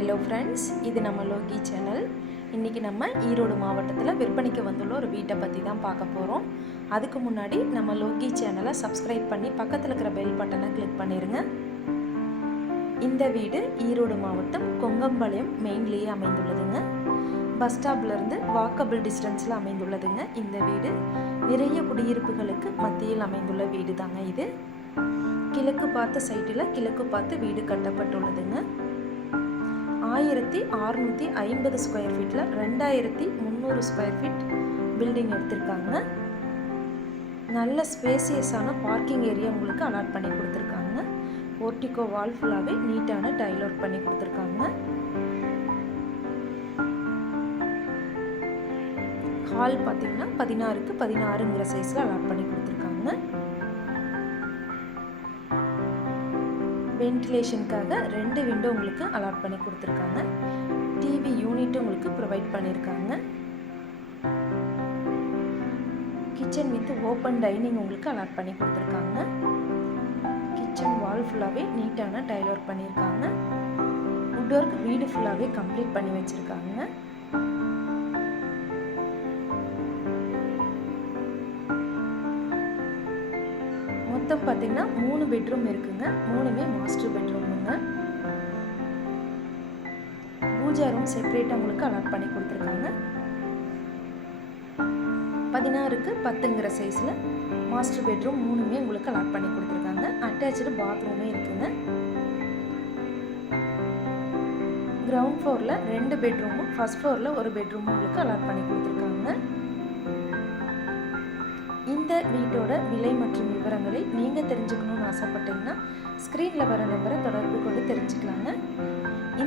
Hello friends இது நம்ம Loki channel இன்றைக்கி நம்ம ஈரோடு மாவட்டத்தில் விற்பனைக்கு வந்துள்ள ஒரு வீட்டை பற்றி தான் பார்க்க போகிறோம் அதுக்கு முன்னாடி நம்ம லோகி சேனலை சப்ஸ்கிரைப் பண்ணி பக்கத்தில் இருக்கிற பெல் பட்டனை கிளிக் பண்ணிடுங்க இந்த வீடு ஈரோடு மாவட்டம் கொங்கம்பாளையம் மெயின்லேயே அமைந்துள்ளதுங்க. பஸ் ஸ்டாப்லேருந்து வாக்கபிள் டிஸ்டன்ஸில் அமைந்துள்ளதுங்க இந்த வீடு. நிறைய குடியிருப்புகளுக்கு மத்தியில் அமைந்துள்ள வீடு தாங்க இது. கிழக்கு பார்த்த சைட்டில் கிழக்கு பார்த்து வீடு கட்டப்பட்டுள்ளதுங்க. ஆயிரத்தி அறுநூற்றி ஐம்பது ஸ்கொயர் ஃபீட்டில் ரெண்டாயிரத்தி முந்நூறு ஸ்கொயர் ஃபீட் பில்டிங் எடுத்திருக்காங்க. நல்ல ஸ்பேசியஸான பார்க்கிங் ஏரியா உங்களுக்கு அலாட் பண்ணி கொடுத்துருக்காங்க. ஓர்டிகோ வால் ஃபுல்லாகவே நீட்டான டைல் ஒர்க் பண்ணி கொடுத்துருக்காங்க. ஹால் பார்த்தீங்கன்னா பதினாறுக்கு பதினாறுங்கிற சைஸில் அலாட் பண்ணி கொடுத்துருக்காங்க. வென்டிலேஷனுக்காக ரெண்டு விண்டோ உங்களுக்கு அலாட் பண்ணி கொடுத்துருக்காங்க. டிவி யூனிட்டும் உங்களுக்கு ப்ரொவைட் பண்ணியிருக்காங்க கிச்சன் வித் ஓப்பன் டைனிங் உங்களுக்கு அலாட் பண்ணி கொடுத்துருக்காங்க. கிச்சன் வால் ஃபுல்லாகவே நீட்டான டைல் ஒர்க் பண்ணியிருக்காங்க வுட் ஒர்க் வீடு ஃபுல்லாகவே கம்ப்ளீட் பண்ணி வச்சுருக்காங்க. மொத்தம் பார்த்தீங்கன்னா மூணு பெட்ரூம் இருக்குங்க. மூணுமே பூஜா ரூம் செப்பரேட்டாக உங்களுக்கு அலாட் பண்ணி கொடுத்துருக்காங்க. பதினாறுக்கு பத்துங்கிற சைஸில் மாஸ்டர் பெட்ரூம் மூணுமே உங்களுக்கு அலாட் பண்ணி கொடுத்துருக்காங்க. அட்டாச்சு பாத்ரூமே இருக்குங்க. கிரவுண்ட் ஃப்ளோரில் ரெண்டு பெட்ரூமும் ஃபஸ்ட் ஃப்ளோரில் ஒரு பெட்ரூமும் உங்களுக்கு அலாட் பண்ணி கொடுத்துருக்காங்க. இந்த வீட்டோட விலை மற்றும் விவரங்களை நீங்கள் தெரிஞ்சுக்கணும்னு ஆசைப்பட்டீங்கன்னா ஸ்க்ரீனில் வர நம்பரை தொடர்பு கொண்டு தெரிஞ்சுக்கலாங்க.